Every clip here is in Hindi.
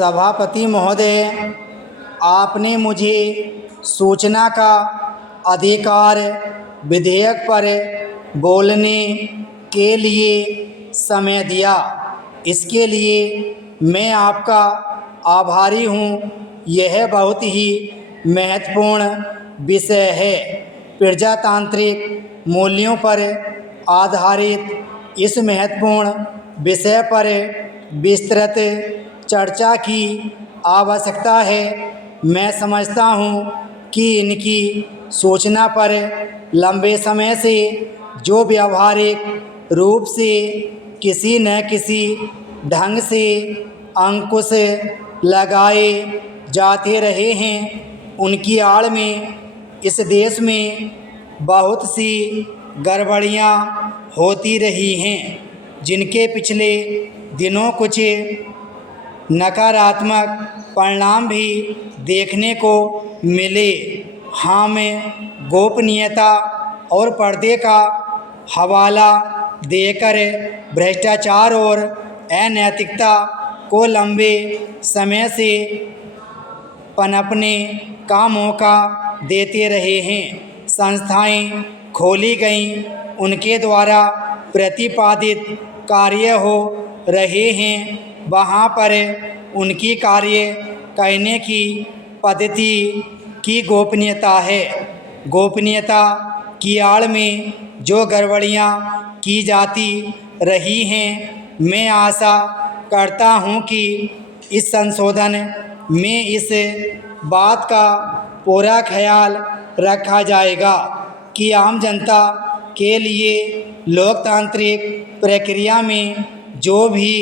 सभापति महोदय, आपने मुझे सूचना का अधिकार विधेयक पर बोलने के लिए समय दिया। इसके लिए मैं आपका आभारी हूँ। यह बहुत ही महत्वपूर्ण विषय है। प्रजातांत्रिक मूल्यों पर आधारित इस महत्वपूर्ण विषय पर विस्तृत चर्चा की आवश्यकता है। मैं समझता हूँ कि इनकी सूचना पर लंबे समय से जो व्यावहारिक रूप से किसी न किसी ढंग से अंकुश लगाए जाते रहे हैं, उनकी आड़ में इस देश में बहुत सी गड़बड़ियाँ होती रही हैं, जिनके पिछले दिनों कुछ नकारात्मक परिणाम भी देखने को मिले। हम गोपनीयता और पर्दे का हवाला देकर भ्रष्टाचार और अनैतिकता को लंबे समय से पनपने का मौका देते रहे हैं। संस्थाएं खोली गईं, उनके द्वारा प्रतिपादित कार्य हो रहे हैं, वहाँ पर उनकी कार्य करने की पद्धति की गोपनीयता है। गोपनीयता की आड़ में जो गड़बड़ियाँ की जाती रही हैं, मैं आशा करता हूँ कि इस संशोधन में इस बात का पूरा ख्याल रखा जाएगा कि आम जनता के लिए लोकतांत्रिक प्रक्रिया में जो भी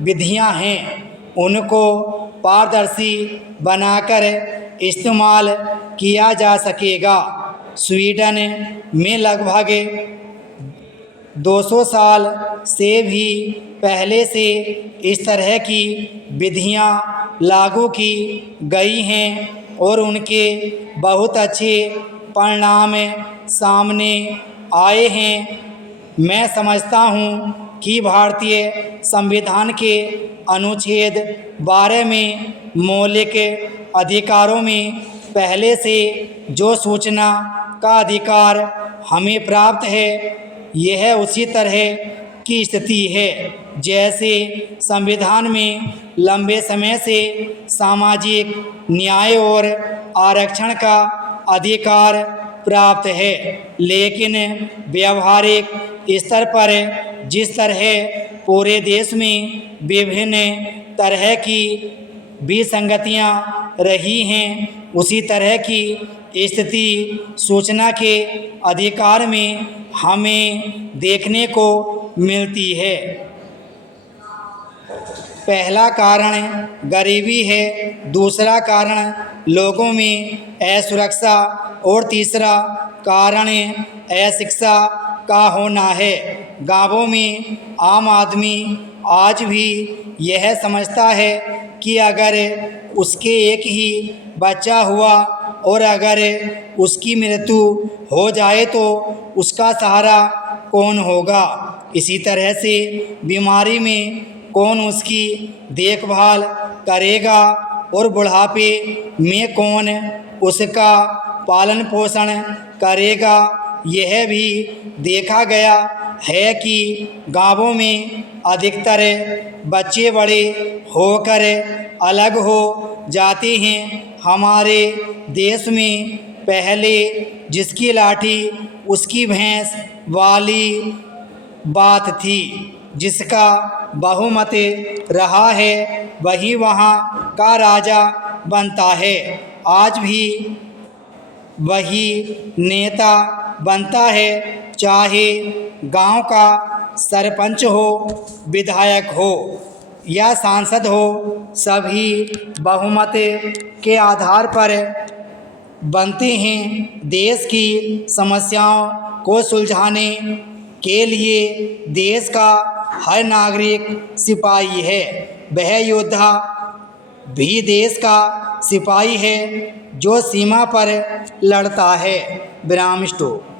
विधियां हैं, उनको पारदर्शी बनाकर इस्तेमाल किया जा सकेगा। स्वीडन में लगभग 200 साल से भी पहले से इस तरह की विधियां लागू की गई हैं और उनके बहुत अच्छे परिणाम सामने आए हैं। मैं समझता हूँ कि भारतीय संविधान के अनुच्छेद 12 में मौलिक अधिकारों में पहले से जो सूचना का अधिकार हमें प्राप्त है, यह उसी तरह की स्थिति है जैसे संविधान में लंबे समय से सामाजिक न्याय और आरक्षण का अधिकार प्राप्त है। लेकिन व्यावहारिक स्तर पर जिस तरह पूरे देश में विभिन्न तरह की विसंगतियां रही हैं, उसी तरह की स्थिति सूचना के अधिकार में हमें देखने को मिलती है। पहला कारण गरीबी है, दूसरा कारण लोगों में असुरक्षा और तीसरा कारण अशिक्षा का होना है। गांवों में आम आदमी आज भी यह समझता है कि अगर उसके एक ही बच्चा हुआ और अगर उसकी मृत्यु हो जाए तो उसका सहारा कौन होगा। इसी तरह से बीमारी में कौन उसकी देखभाल करेगा और बुढ़ापे में कौन उसका पालन पोषण करेगा। यह भी देखा गया है कि गांवों में अधिकतर बच्चे बड़े होकर अलग हो जाते हैं। हमारे देश में पहले जिसकी लाठी उसकी भैंस वाली बात थी, जिसका बहुमत रहा है वही वहाँ का राजा बनता है। आज भी वही नेता बनता है, चाहे गांव का सरपंच हो, विधायक हो या सांसद हो, सभी बहुमत के आधार पर बनते हैं। देश की समस्याओं को सुलझाने के लिए देश का हर नागरिक सिपाही है। वह योद्धा भी देश का सिपाही है जो सीमा पर लड़ता है। विराम स्टॉप।